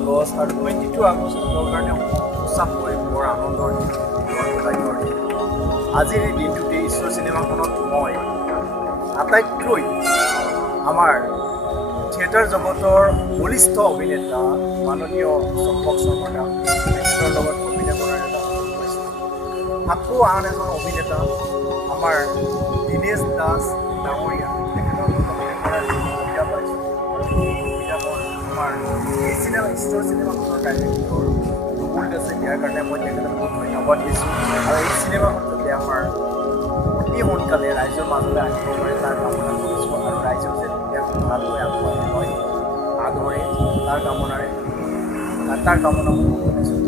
আগষ্ট আৰু 22 আগষ্ট মোৰ কাৰণে সঁচাকৈ বৰ আনন্দৰ দিন, ভাগ্যৰ দিন। আজিৰ এই দিনটোতে ঈশ্বৰ চিনেমাখনত মই আটাইতকৈ আমাৰ থিয়েটাৰ জগতৰ বলিষ্ঠ অভিনেতা মাননীয় চম্পক শৰ্মাৰ তেখেতৰ লগত অভিনয় কৰাৰ এটা সুযোগ পাইছোঁ। আকৌ আন এজন অভিনেতা আমাৰ দীনেশ দাস ডাঙৰীয়া তেখেতৰ লগত অভিনয় কৰাৰ সুবিধা পাইছোঁ। আমাৰ এই ঈশ্বৰ চিনেমাখনৰ ডাইৰেক্টৰ ৰুবুল দাসে দিয়াৰ কাৰণে মই তেখেতক বহুত ধন্যবাদ দিছোঁ। আৰু এই চিনেমাখন যাতে আমাৰ অতি সোনকালে ৰাইজৰ মাজলৈ আহিব পাৰে তাৰ কামনা কৰিছোঁ। আৰু ৰাইজেও যে ইয়াক ভালকৈ আগুৱাই লয় আদৰে তাৰ কামনাৰে তাৰ কামনা মই কৰিছোঁ।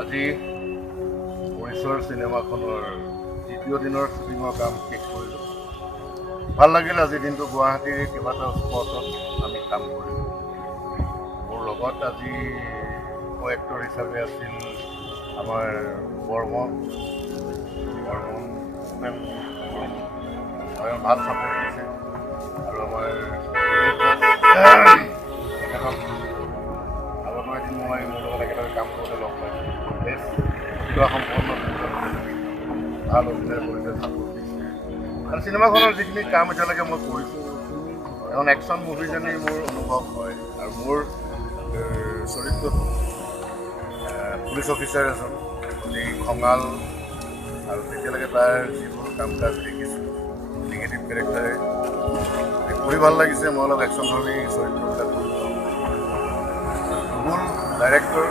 আজি মৰিচৰ চিনেমাখনৰ দ্বিতীয় দিনৰ শ্বুটিঙৰ কাম শেষ কৰিলোঁ। ভাল লাগিল আজিৰ দিনটো গুৱাহাটীৰ কেইবাটাও স্পটত আমি কাম কৰিলোঁ। মোৰ লগত আজি কো এক্টৰ হিচাপে আছিল আমাৰ বৰ্মন ভাল ছাপোৰ্ট দিছে আৰু আমাৰ তেখেতক আগতো এদিন মই মোৰ লগত একেলগে কাম কৰোঁতে লগ পাইছোঁ। সম্পূৰ্ণ ভাল অভিনয় কৰিছে, ছাপোৰ্ট দিছে আৰু চিনেমাখনৰ যিখিনি কাম এতিয়ালৈকে মই কৰিছোঁ এখন একশ্যন মুভি যেনেই মোৰ অনুভৱ হয়। আৰু মোৰ চৰিত্ৰত পুলিচ অফিচাৰ এজন অতি খঙাল আৰু তেতিয়ালৈকে তাৰ যিবোৰ কাম কাজ দেখিছোঁ নিগেটিভ কেৰেক্টাৰে কৰি ভাল লাগিছে। মই অলপ একশ্যন ধৰ্মী চৰিত্ৰবিলাক কৰি পাওঁ। ৰুবুল ডাইৰেক্টৰ,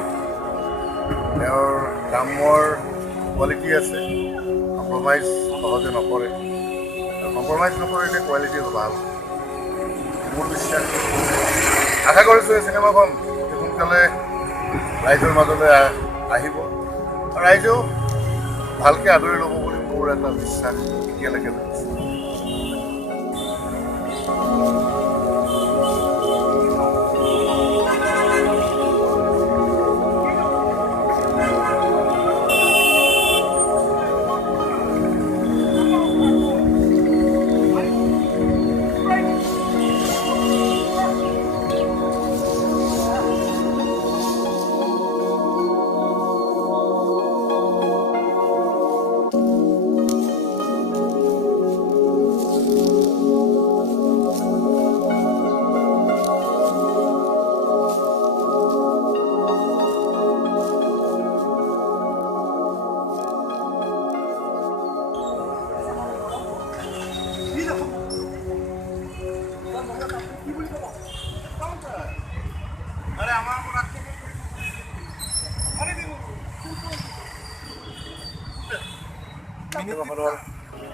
তেওঁৰ কামৰ কোৱালিটি আছে, কম্প্ৰমাইজ সহজে নকৰে আৰু কম্প্ৰমাইজ নকৰিলে কোৱালিটি ভাল। মোৰ বিশ্বাস, আশা কৰিছোঁ এই চিনেমাখন সোনকালে ৰাইজৰ মাজলৈ আহিব আৰু ৰাইজেও ভালকৈ আদৰি ল'ব বুলি মোৰ এটা বিশ্বাস এতিয়ালৈকে লাগিছে।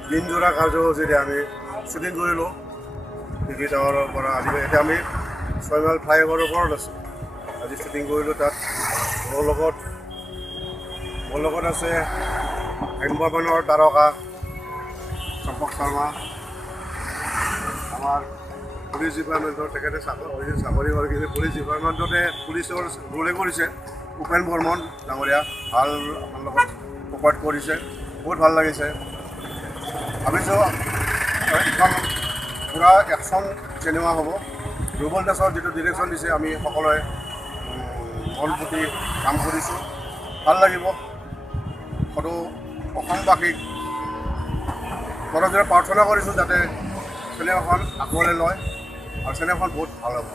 দিনজোৰা কাৰ্যসূচীৰে আমি শ্বুটিং কৰিলোঁ। টিভি টাৱাৰৰ পৰা আদি এতিয়া আমি 6 মাইল ফ্লাইঅভাৰৰ ওপৰত আছোঁ। আজি শ্বুটিং কৰিলোঁ তাত। মোৰ লগত আছে এনভাইৰনমেণ্টৰ তাৰকা চম্পক শৰ্মা, আমাৰ পুলিচ ডিপাৰ্টমেণ্টৰ তেখেতে চাকৰি কৰি কিন্তু পুলিচ ডিপাৰ্টমেণ্টতে পুলিচৰ ৰোলে কৰিছে। উপেন বৰ্মন ডাঙৰীয়া ভাল আমাৰ লগত কোপাৰেট কৰিছে, বহুত ভাল লাগিছে। ভাবিছোঁ এখন পূৰা একশ্যন চিনেমা হ'ব। ৰুবুল দাসৰ যিটো ডিৰেকশ্যন দিছে আমি সকলোৱে মন পুতি কাম কৰিছোঁ, ভাল লাগিব। সদৌ অসমবাসীক মনযোৰে প্ৰাৰ্থনা কৰিছোঁ যাতে চিনেমাখন আগুৱাই লয় আৰু চিনেমাখন বহুত ভাল হ'ব।